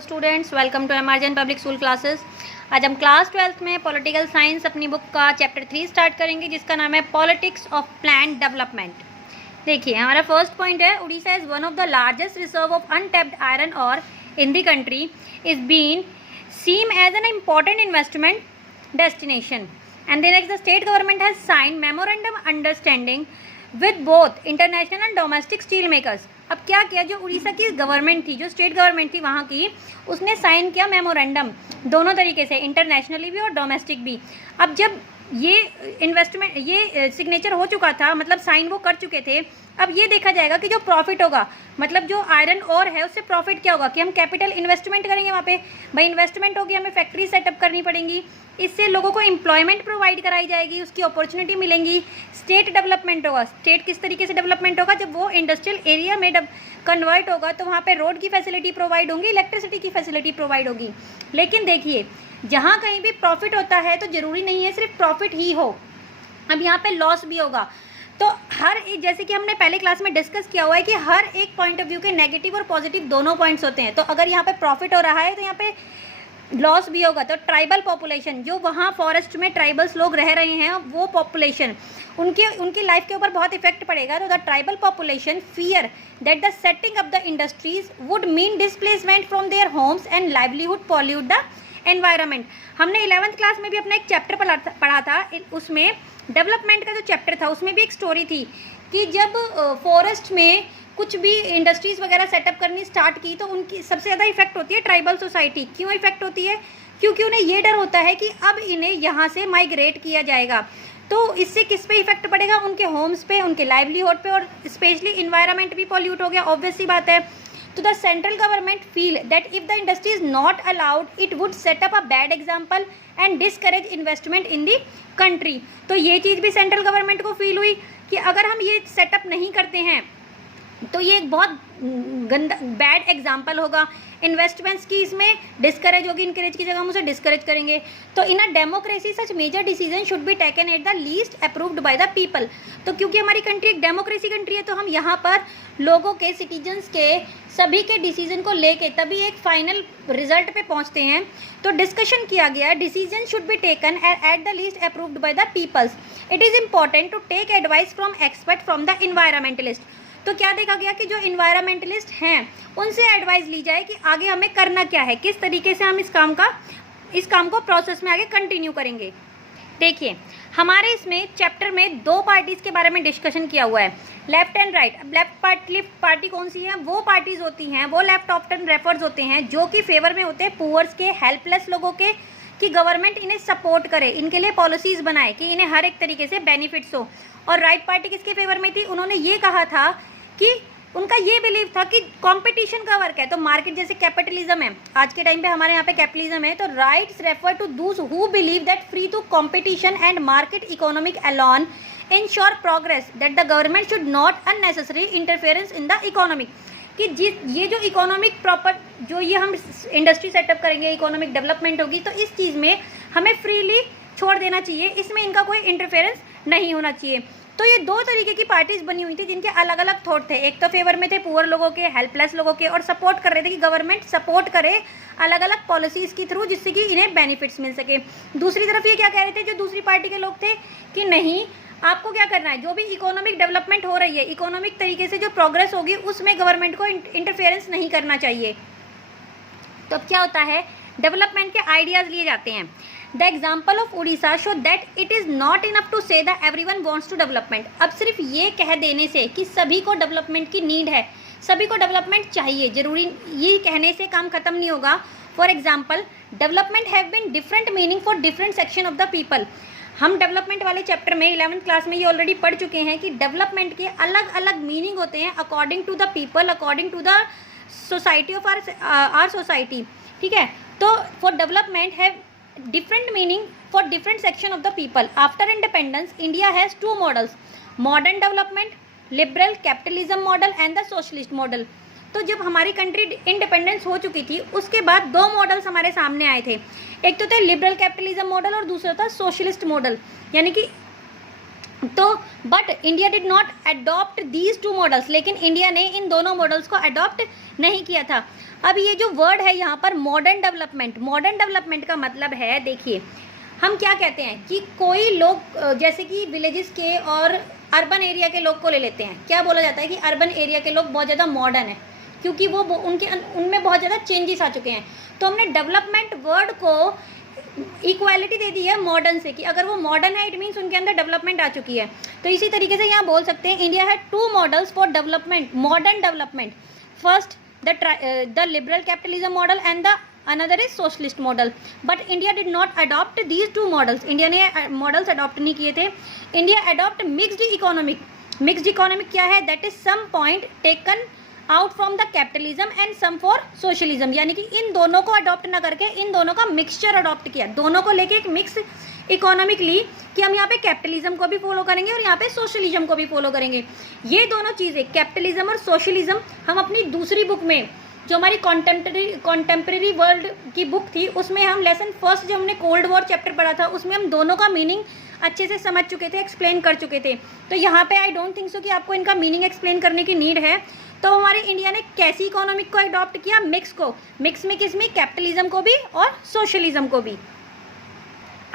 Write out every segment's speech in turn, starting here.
Students, welcome to एमआरजन public school classes. आज हम क्लास 12th में पॉलिटिकल साइंस अपनी बुक का चैप्टर 3 स्टार्ट करेंगे, जिसका नाम है पॉलिटिक्स ऑफ प्लान डेवलपमेंट। देखिए, हमारा फर्स्ट पॉइंट है, Orissa is one of the largest reserve of untapped iron और in the country is been seem as an important investment destination and the next the state government has sign memorandum understanding with both international and domestic steel makers. अब क्या किया, जो उड़ीसा की government थी, जो state government थी वहाँ की, उसने साइन किया मेमोरेंडम दोनों तरीके से, इंटरनेशनली भी और डोमेस्टिक भी। अब जब ये इन्वेस्टमेंट, ये सिग्नेचर हो चुका था, मतलब साइन वो कर चुके थे, अब ये देखा जाएगा कि जो प्रॉफिट होगा, मतलब जो आयरन और है उससे प्रॉफिट क्या होगा, कि हम कैपिटल इन्वेस्टमेंट करेंगे वहाँ पे। भाई इन्वेस्टमेंट होगी, हमें फैक्ट्री सेटअप करनी पड़ेंगी, इससे लोगों को एम्प्लॉयमेंट प्रोवाइड कराई जाएगी, उसकी अपॉर्चुनिटी मिलेंगी। स्टेट डेवलपमेंट होगा। स्टेट किस तरीके से डेवलपमेंट होगा, जब वो इंडस्ट्रियल एरिया में कन्वर्ट होगा तो वहाँ पे रोड की फैसिलिटी प्रोवाइड होंगी, इलेक्ट्रिसिटी की फैसिलिटी प्रोवाइड होगी। लेकिन देखिए, जहाँ कहीं भी प्रॉफिट होता है तो ज़रूरी नहीं है सिर्फ प्रॉफिट ही हो, अब यहाँ पे लॉस भी होगा। तो हर एक, जैसे कि हमने पहले क्लास में डिस्कस किया हुआ है कि हर एक पॉइंट ऑफ व्यू के नेगेटिव और पॉजिटिव दोनों पॉइंट्स होते हैं। तो अगर यहाँ पे प्रॉफिट हो रहा है तो यहाँ पे लॉस भी होगा। तो ट्राइबल पॉपुलेशन, जो वहाँ फॉरेस्ट में ट्राइबल्स लोग रह रहे हैं, वो पॉपुलेशन, उनकी लाइफ के ऊपर बहुत इफेक्ट पड़ेगा। तो the tribal population fear that the setting up the industries would mean displacement from their homes and livelihood pollute the environment. हमने 11th क्लास में भी अपना एक चैप्टर पढ़ा था, उसमें डेवलपमेंट का जो चैप्टर था उसमें भी एक स्टोरी थी कि जब फॉरेस्ट में कुछ भी इंडस्ट्रीज़ वगैरह सेटअप करनी स्टार्ट की तो उनकी सबसे ज़्यादा इफेक्ट होती है ट्राइबल सोसाइटी। क्यों इफेक्ट होती है? क्योंकि उन्हें ये डर होता है कि अब इन्हें यहाँ से माइग्रेट किया जाएगा, तो इससे किस पे इफेक्ट पड़ेगा, उनके होम्स पे, उनके लाइवलीहुड पे, और स्पेशली इन्वायरमेंट भी पॉल्यूट हो गया, ऑब्वियस सी बात है। तो the central government feel that if the industry is not allowed it would set up a bad example and discourage investment in the country. तो ये चीज़ भी सेंट्रल गवर्नमेंट को फील हुई कि अगर हम ये सेटअप नहीं करते हैं तो ये एक बहुत गंदा बैड एग्जाम्पल होगा इन्वेस्टमेंट्स की, इसमें डिस्करेज होगी, इनकरेज की जगह हम उसे डिस्करेज करेंगे। तो in a democracy such major decision should be taken at the least approved by the people. तो क्योंकि हमारी कंट्री एक डेमोक्रेसी कंट्री है, तो हम यहाँ पर लोगों के, सिटीजन्स के, सभी के डिसीजन को लेके तभी एक फाइनल रिजल्ट पे पहुँचते हैं। तो डिस्कशन किया गया, decision should be taken at the least approved by the peoples. It is important to take advice from expert from the environmentalist. तो क्या देखा गया कि जो इन्वायरमेंटलिस्ट हैं उनसे एडवाइस ली जाए कि आगे हमें करना क्या है, किस तरीके से हम इस काम को प्रोसेस में आगे कंटिन्यू करेंगे। देखिए, हमारे इसमें चैप्टर में दो पार्टीज़ के बारे में डिस्कशन किया हुआ है, लेफ्ट एंड राइट। अब लेफ्ट पार्टी कौन सी है? वो पार्टीज़ होती हैं, वो लेफ्ट ऑप्शन रेफर्स होते हैं जो कि फेवर में होते हैं पुअर्स के, हेल्पलेस लोगों के, कि गवर्नमेंट इन्हें सपोर्ट करे, इनके लिए पॉलिसीज़ बनाए कि इन्हें हर एक तरीके से बेनिफिट्स हो। और राइट पार्टी किसके फेवर में थी? उन्होंने ये कहा था कि उनका ये बिलीव था कि कंपटीशन का वर्क है, तो मार्केट जैसे कैपिटलिज्म है, आज के टाइम पे हमारे यहाँ पे कैपिटलिज्म है, तो rights refer to those who believe that free to competition and market economic alone ensure progress, that the government should not unnecessary interference in the economic. कि ये जो इकोनॉमिक प्रॉपर, जो ये हम इंडस्ट्री सेटअप करेंगे, economic development होगी, तो इस चीज़ में हमें फ्रीली छोड़ देना चाहिए, इसमें इनका कोई इंटरफेरेंस नहीं होना चाहिए। तो ये दो तरीके की पार्टीज बनी हुई थी जिनके अलग अलग थॉट थे। एक तो फेवर में थे पुअर लोगों के, हेल्पलेस लोगों के, और सपोर्ट कर रहे थे कि गवर्नमेंट सपोर्ट करे अलग अलग पॉलिसीज़ के थ्रू, जिससे कि इन्हें बेनिफिट्स मिल सके। दूसरी तरफ ये क्या कह रहे थे, जो दूसरी पार्टी के लोग थे, कि नहीं, आपको क्या करना है, जो भी इकोनॉमिक डेवलपमेंट हो रही है, इकोनॉमिक तरीके से जो प्रोग्रेस होगी उसमें गवर्नमेंट को इंटरफेरेंस नहीं करना चाहिए। तो अब क्या होता है, डेवलपमेंट के आइडियाज़ लिए जाते हैं। The example of Orissa show that it is not enough to say that everyone wants to development. अब सिर्फ ये कह देने से कि सभी को डेवलपमेंट की नीड है, सभी को डेवलपमेंट चाहिए, जरूरी ये कहने से काम खत्म नहीं होगा। For example, development have been different meaning for different section of the people. हम डेवलपमेंट वाले चैप्टर में 11th क्लास में ये ऑलरेडी पढ़ चुके हैं कि डेवलपमेंट के अलग अलग मीनिंग होते हैं according to the people, according to the society of our society. ठीक है, तो for development have different meaning for different section of the people. After independence, India has two models: modern development, liberal capitalism model and the socialist model. तो जब हमारी country independence हो चुकी थी, उसके बाद दो मॉडल्स हमारे सामने आए थे। एक तो थे लिबरल कैपिटलिज्म मॉडल और दूसरा था सोशलिस्ट मॉडल। यानी कि तो but India did not adopt these two models, लेकिन इंडिया ने इन दोनों मॉडल्स को अडॉप्ट नहीं किया था। अब ये जो वर्ड है यहाँ पर मॉडर्न डेवलपमेंट, मॉडर्न डेवलपमेंट का मतलब है, देखिए हम क्या कहते हैं कि कोई लोग जैसे कि विलेजेस के और अर्बन एरिया के लोग को ले लेते हैं, क्या बोला जाता है कि अर्बन एरिया के लोग बहुत ज़्यादा मॉडर्न है, क्योंकि वो उनमें बहुत ज़्यादा चेंजेस आ चुके हैं। तो हमने डेवलपमेंट वर्ड को इक्वालिटी दे दी है मॉडर्न से, कि अगर वो मॉडर्न है इट मीन्स उनके अंदर डेवलपमेंट आ चुकी है। तो इसी तरीके से यहाँ बोल सकते हैं इंडिया है two models for development, modern development. First the liberal capitalism model and the another is socialist model, but India did not adopt these two models, India ने मॉडल्स अडॉप्ट नहीं किए थे। India adopt mixed economic, mixed economic क्या है, that is some point taken out from the capitalism and some for socialism, यानी कि इन दोनों को अडॉप्ट ना करके इन दोनों का मिक्सचर अडॉप्ट किया, दोनों को लेके एक मिक्स इकोनॉमिक ली कि हम यहाँ पे कैपिटलिज्म को भी फॉलो करेंगे और यहाँ पे सोशलिज्म को भी फॉलो करेंगे। ये दोनों चीज़ें कैपिटलिज्म और सोशलिज्म हम अपनी दूसरी बुक में, जो हमारी कॉन्टेम्प्रेरी वर्ल्ड की बुक थी, उसमें हम लेसन फर्स्ट जो हमने कोल्ड वॉर चैप्टर पढ़ा था उसमें हम दोनों का मीनिंग अच्छे से समझ चुके थे, एक्सप्लेन कर चुके थे। तो यहाँ पे आई डोंट थिंक सो कि आपको इनका मीनिंग एक्सप्लेन करने की नीड है। तो हमारे इंडिया ने कैसी इकोनॉमिक को अडॉप्ट किया, मिक्स को, मिक्स में किसमें, कैपिटलिज्म को भी और सोशलिज्म को भी।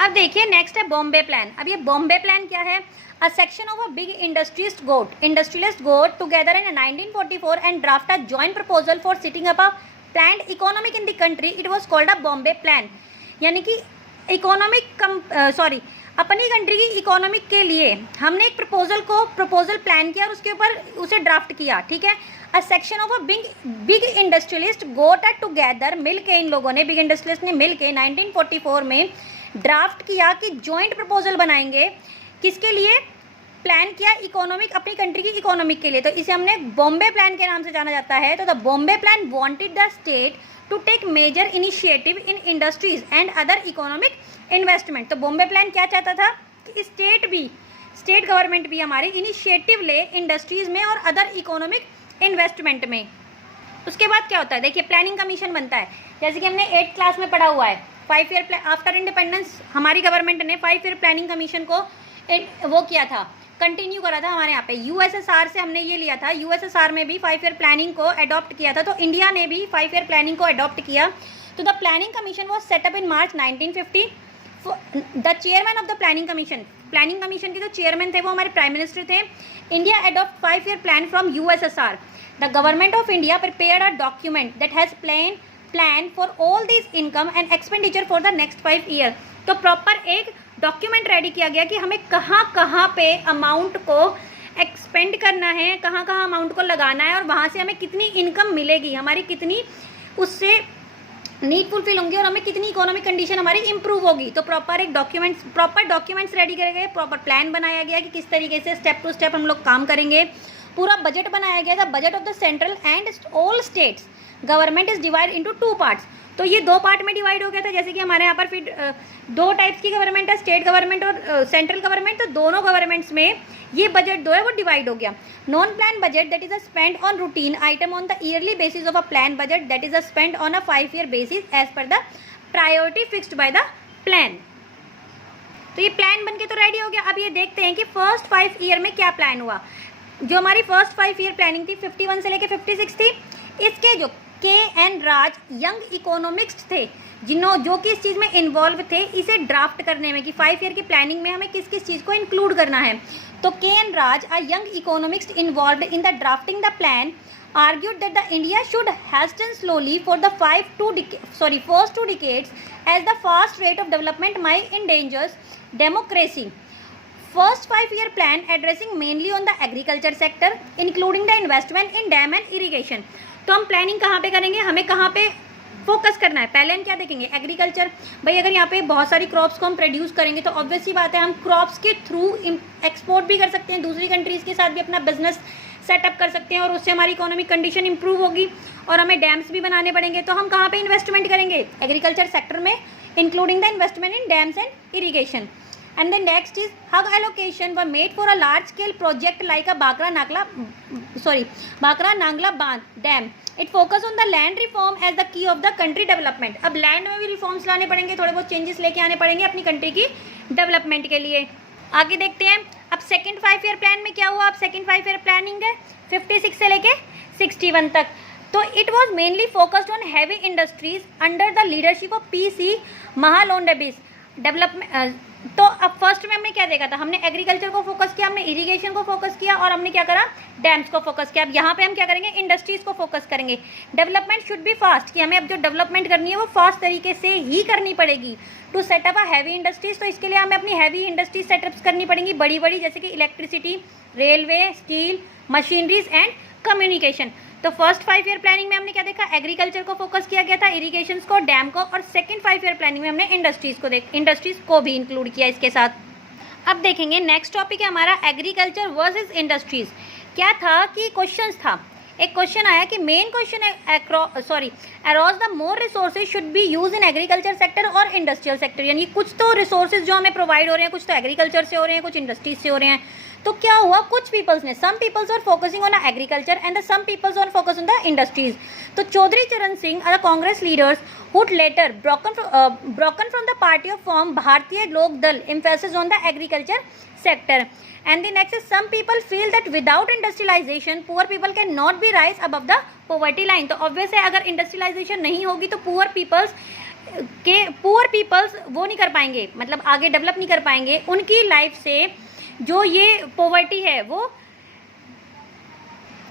अब देखिए नेक्स्ट है बॉम्बे प्लान। अब ये बॉम्बे प्लान क्या है, a section of a big industrialist got together in 1944 and draft a joint proposal for setting up a planned economic in the country, it was called a Bombay plan. यानी कि अपनी country की economic के लिए हमने एक प्रपोजल प्लान किया और उसके ऊपर उसे ड्राफ्ट किया, ठीक है। A section of a big industrialist got together, मिल के इन लोगों ने, बिग इंडस्ट्रियलिस्ट ने मिल के 1944 में ड्राफ्ट किया कि जॉइंट प्रपोजल बनाएंगे, किसके लिए, प्लान किया इकोनॉमिक, अपनी कंट्री की इकोनॉमिक के लिए। तो इसे हमने बॉम्बे प्लान के नाम से जाना जाता है। तो the Bombay plan wanted the state to take major initiative in industries and other economic investment. तो बॉम्बे प्लान क्या चाहता था कि स्टेट गवर्नमेंट भी हमारे इनिशिएटिव ले इंडस्ट्रीज में और अदर इकोनॉमिक इन्वेस्टमेंट में। उसके बाद क्या होता है, देखिए प्लानिंग कमीशन बनता है, जैसे कि हमने 8th क्लास में पढ़ा हुआ है। 5 ईयर आफ्टर इंडिपेंडेंस हमारी गवर्नमेंट ने 5 ईयर प्लानिंग कमीशन को वो किया था, कंटिन्यू करा था हमारे यहाँ पे। यूएसएसआर से हमने ये लिया था, यूएसएसआर में भी 5 ईयर प्लानिंग को अडॉप्ट किया था, तो इंडिया ने भी 5 ईयर प्लानिंग को अडॉप्ट किया। तो the planning commission was setup in March 1950। The chairman of the planning commission के जो चेयरमैन थे वो हमारे प्राइम मिनिस्टर थे। India adopt 5 year plan from USSR. The government of India prepared a document that has plan for all this income and expenditure for the next 5 year. तो proper एक document ready किया गया कि हमें कहाँ कहाँ पे अमाउंट को एक्सपेंड करना है, कहाँ कहाँ अमाउंट को लगाना है और वहाँ से हमें कितनी इनकम मिलेगी, हमारी कितनी उससे नीड फुलफिल होंगी और हमें कितनी इकोनॉमिक कंडीशन हमारी इंप्रूव होगी। तो प्रॉपर डॉक्यूमेंट्स रेडी करे गए, प्रॉपर प्लान बनाया गया कि किस तरीके से स्टेप टू स्टेप हम लोग काम करेंगे। पूरा बजट बनाया गया था, budget of the central and all states government is divide into 2 parts. तो ये 2 पार्ट में डिवाइड हो गया था, जैसे कि हमारे यहाँ पर फिर 2 टाइप्स की गवर्नमेंट है, स्टेट गवर्नमेंट और सेंट्रल गवर्नमेंट। तो दोनों गवर्नमेंट्स में ये बजट 2 है वो डिवाइड हो गया। Non plan budget that is a spend on routine item on the yearly basis of a plan budget that is a spend on a 5 year basis as per the priority fixed by the plan. तो ये plan बन के तो ready हो गया। अब ये देखते हैं कि फर्स्ट 5 ईयर में क्या प्लान हुआ। जो हमारी फर्स्ट 5 ईयर प्लानिंग थी 51 से लेके 56 थी। इसके जो KN राज यंग इकोनॉमिक्स थे जो कि इस चीज़ में इन्वॉल्व थे इसे ड्राफ्ट करने में कि 5 ईयर की प्लानिंग में हमें किस किस चीज़ को इंक्लूड करना है। तो KN Raj a young economics involved in the drafting the plan argued that the India should hasten slowly for the first 2 decades as the fast rate of development might endangers democracy. First 5-year plan addressing mainly on the agriculture sector including the investment in dam and irrigation. तो हम planning कहाँ पे करेंगे, हमें कहाँ पे focus करना है। पहले हम क्या देखेंगे, एग्रीकल्चर। भाई अगर यहाँ पे बहुत सारी क्रॉप्स को हम प्रोड्यूस करेंगे तो ऑब्वियस सी बात है हम क्रॉप्स के थ्रू एक्सपोर्ट भी कर सकते हैं, दूसरी कंट्रीज़ के साथ भी अपना बिजनेस सेटअप कर सकते हैं और उससे हमारी इकोनॉमिक कंडीशन इंप्रूव होगी। और हमें डैम्स भी बनाने पड़ेंगे, तो हम कहाँ पे इन्वेस्टमेंट करेंगे, एग्रीकल्चर सेक्टर में, including the investment in dams and irrigation. And the next is hug allocation were made for a large scale project like a Bhakra Nangla dam. It focus on the land reform as the key of the country development. अब land में भी reforms लाने पड़ेंगे, थोड़े बहुत changes लेके आने पड़ेंगे अपनी कंट्री की डेवलपमेंट के लिए। आगे देखते हैं। अब सेकंड 5 ईयर प्लान में क्या हुआ? अब सेकंड 5 ईयर प्लानिंग है 56 से लेके 61 तक। तो it was mainly focused on heavy industries under the leadership of PC Mahalanobis development. तो अब फर्स्ट में हमने क्या देखा था? हमने एग्रीकल्चर को फोकस किया, हमने इरिगेशन को फोकस किया और हमने क्या करा? डैम्स को फोकस किया। अब यहाँ पे हम क्या करेंगे? इंडस्ट्रीज को फोकस करेंगे। डेवलपमेंट शुड बी फास्ट, कि हमें अब जो डेवलपमेंट करनी है वो फास्ट तरीके से ही करनी पड़ेगी। To set up a heavy industries, तो इसके लिए हमें अपनी हैवी इंडस्ट्रीज सेटअप्स करनी पड़ेंगी, बड़ी बड़ी, जैसे कि electricity, railway, steel, machineries and communication. तो फर्स्ट 5 ईयर प्लानिंग में हमने क्या देखा? एग्रीकल्चर को फोकस किया गया था, इरिगेशन को, डैम को, और सेकंड 5 ईयर प्लानिंग में हमने इंडस्ट्रीज को भी इंक्लूड किया इसके साथ। अब देखेंगे नेक्स्ट टॉपिक है हमारा एग्रीकल्चर वर्सेस इंडस्ट्रीज। क्या था कि क्वेश्चंस था, एक क्वेश्चन आया कि main question arose the more resources should be use in agriculture sector और इंडस्ट्रियल सेक्टर, यानी कुछ तो रिसोर्सेज जो हमें प्रोवाइड हो रहे हैं, कुछ तो एग्रीकल्चर से हो रहे हैं, कुछ इंडस्ट्रीज से हो रहे हैं। तो क्या हुआ? कुछ पीपल्स ने, some peoples are focusing on agriculture and some peoples are focus on the industries. तो Chaudhary Charan Singh the Congress leaders who'd later broken from the party of form Bharatiya Lok Dal emphasis on the agriculture sector. And the next is some people feel that without industrialization poor people cannot be rise above the poverty line. तो obvious है अगर industrialization नहीं होगी तो poor peoples वो नहीं कर पाएंगे, मतलब आगे डेवलप नहीं कर पाएंगे, उनकी लाइफ से जो ये पॉवर्टी है वो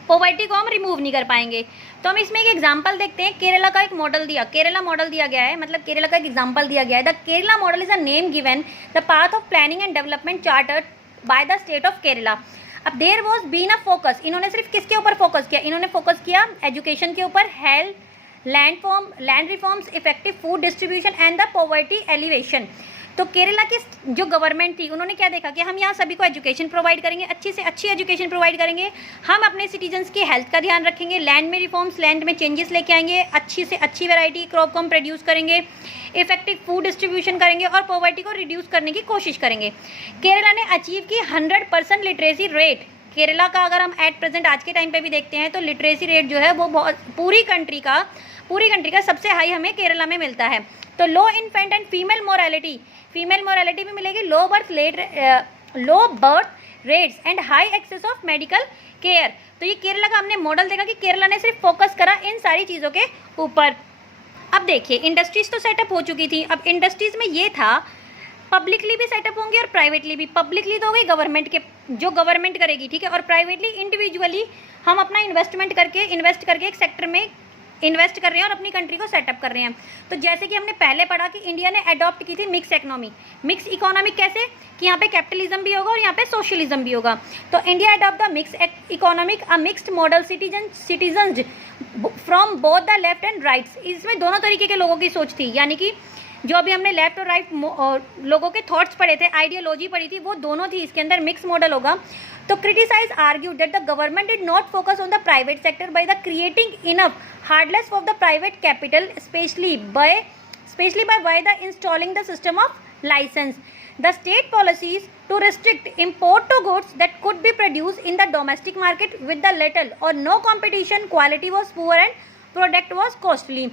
पॉवर्टी को हम रिमूव नहीं कर पाएंगे। तो हम इसमें एक एग्जांपल देखते हैं। केरला का एक मॉडल केरला मॉडल दिया गया है, मतलब केरला का एक एग्जांपल दिया गया है। The Kerala model is a name given the path of planning and development chartered by the state of Kerala. अब there was been a focus, इन्होंने सिर्फ किसके ऊपर फोकस किया? इन्होंने फोकस किया एजुकेशन के ऊपर, health, land reforms, effective food distribution and the poverty alleviation. तो केरला की जो गवर्नमेंट थी उन्होंने क्या देखा कि हम यहाँ सभी को एजुकेशन प्रोवाइड करेंगे, अच्छी से अच्छी एजुकेशन प्रोवाइड करेंगे, हम अपने सिटीजन्स की हेल्थ का ध्यान रखेंगे, लैंड में रिफॉर्म्स, लैंड में चेंजेस लेके आएंगे, अच्छी से अच्छी वैरायटी क्रॉप को हम प्रोड्यूस करेंगे, इफेक्टिव फूड डिस्ट्रीब्यूशन करेंगे और पॉवर्टी को रिड्यूस करने की कोशिश करेंगे। केरला ने अचीव की 100% लिटरेसी रेट। केरला का अगर हम एट प्रेजेंट आज के टाइम पे भी देखते हैं तो लिटरेसी रेट जो है वो बहुत पूरी कंट्री का सबसे हाई हमें केरला में मिलता है। तो low infant and female mortality भी मिलेगी, low birth rates and high access of medical care. तो ये केरला का हमने मॉडल देखा कि केरला ने सिर्फ फोकस करा इन सारी चीज़ों के ऊपर। अब देखिए इंडस्ट्रीज तो सेटअप हो चुकी थी, अब इंडस्ट्रीज में ये था पब्लिकली भी सेटअप होंगे और प्राइवेटली भी। पब्लिकली तो हो गई गवर्नमेंट के, जो गवर्नमेंट करेगी, ठीक है, और प्राइवेटली इंडिविजुअली हम अपना इन्वेस्ट करके एक सेक्टर में इन्वेस्ट कर रहे हैं और अपनी कंट्री को सेटअप कर रहे हैं। तो जैसे कि हमने पहले पढ़ा कि इंडिया ने अडॉप्ट की थी मिक्स इकोनॉमी कैसे कि यहाँ पे कैपिटलिज्म भी होगा और यहाँ पे सोशलिज्म भी होगा। तो India adopt the mix economic a mixed model citizen from both the left and rights. इसमें दोनों तरीके के लोगों की सोच थी, यानी कि जो अभी हमने लेफ्ट और राइट लोगों के थॉट्स पढ़े थे, आइडियोलॉजी पढ़ी थी, वो दोनों थी। इसके अंदर मिक्स मॉडल होगा। तो criticise argue that the government did not focus on the private sector by the creating enough hurdles for the private capital specially by the installing the system of licence the state policies to restrict import to goods that could be produced in the domestic market with the little or no competition, quality was poor and product was costly.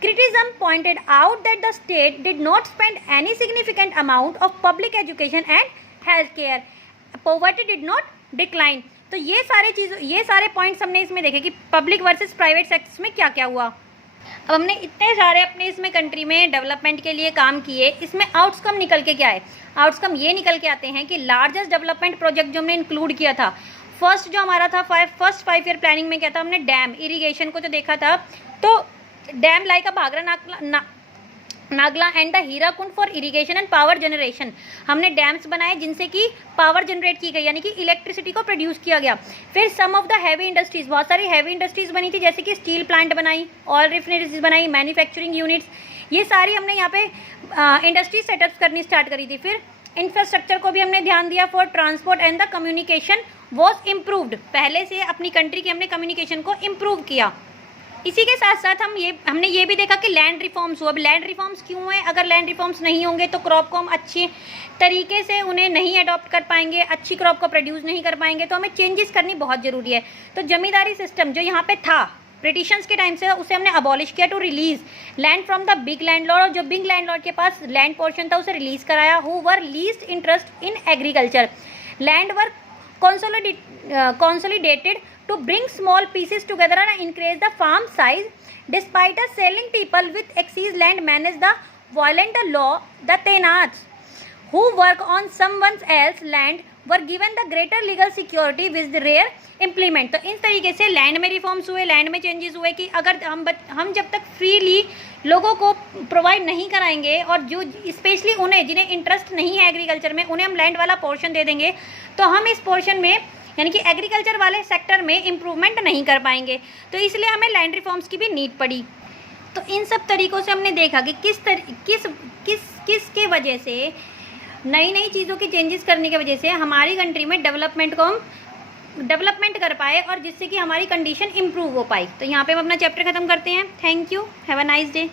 Criticism pointed out that the state did not spend any significant amount of public education and health care. Poverty did not decline. तो ये सारे points हमने इसमें देखे कि public versus private sectors में क्या क्या हुआ। अब हमने इतने सारे अपने इसमें कंट्री में डेवलपमेंट के लिए काम किए, इसमें आउटकम निकल के क्या है? आउटकम ये निकल के आते हैं कि लार्जेस्ट डेवलपमेंट प्रोजेक्ट जो हमने इंक्लूड किया था, फर्स्ट जो हमारा था फर्स्ट 5 ईयर प्लानिंग में क्या था? हमने डैम इरिगेशन को जो देखा था, तो dam like Bhakra Nangal and the Hirakud for irrigation and power generation. हमने डैम्स बनाए जिनसे कि पावर जनरेट की गई, यानी कि इलेक्ट्रिसिटी को प्रोड्यूस किया गया। फिर सम ऑफ द हैवी इंडस्ट्रीज, बहुत सारी हैवी इंडस्ट्रीज बनी थी, जैसे कि स्टील प्लांट बनाई, ऑयल रिफाइनरीज बनाई, मैन्युफैक्चरिंग यूनिट्स, ये सारी हमने यहाँ पे इंडस्ट्री सेटअप्स करनी स्टार्ट करी थी। फिर इंफ्रास्ट्रक्चर को भी हमने ध्यान दिया for transport and the communication was improved. पहले से अपनी कंट्री की हमने कम्युनिकेशन को इम्प्रूव किया। इसी के साथ साथ हमने ये भी देखा कि लैंड रिफॉर्म्स हुआ। अब लैंड रिफॉर्म्स क्यों हुए? अगर लैंड रिफॉर्म्स नहीं होंगे तो क्रॉप को हम अच्छे तरीके से उन्हें नहीं अडॉप्ट कर पाएंगे, अच्छी क्रॉप को प्रोड्यूस नहीं कर पाएंगे, तो हमें चेंजेस करनी बहुत ज़रूरी है। तो जमींदारी सिस्टम जो यहाँ पे था, ब्रिटिशर्स के टाइम से उसे हमने अबॉलिश किया to release land from the big landlord, और जो बिग लैंडलॉर्ड के पास लैंड पोर्शन था उसे रिलीज कराया। Who were least interest in agriculture, land were consolidated to bring small pieces together and increase the farm size. Despite us selling people with excess land manage the violent law, the tenants who work on someone else's land were given the greater legal security with the rare implement. तो इस तरीके से land में reforms हुए, land में changes हुए कि अगर हम जब तक फ्रीली लोगों को प्रोवाइड नहीं कराएंगे और जो स्पेशली उन्हें जिन्हें इंटरेस्ट नहीं है एग्रीकल्चर में, उन्हें हम लैंड वाला पोर्शन दे देंगे तो हम इस पोर्शन में यानी कि एग्रीकल्चर वाले सेक्टर में इम्प्रूवमेंट नहीं कर पाएंगे। तो इसलिए हमें लैंड रिफॉर्म्स की भी नीड पड़ी। तो इन सब तरीक़ों से हमने देखा कि किस के वजह से नई नई चीज़ों की चेंजेस करने की वजह से हमारी कंट्री में डेवलपमेंट को हम डेवलपमेंट कर पाए और जिससे कि हमारी कंडीशन इम्प्रूव हो पाई। तो यहाँ पे हम अपना चैप्टर ख़त्म करते हैं। Thank you, have a nice day.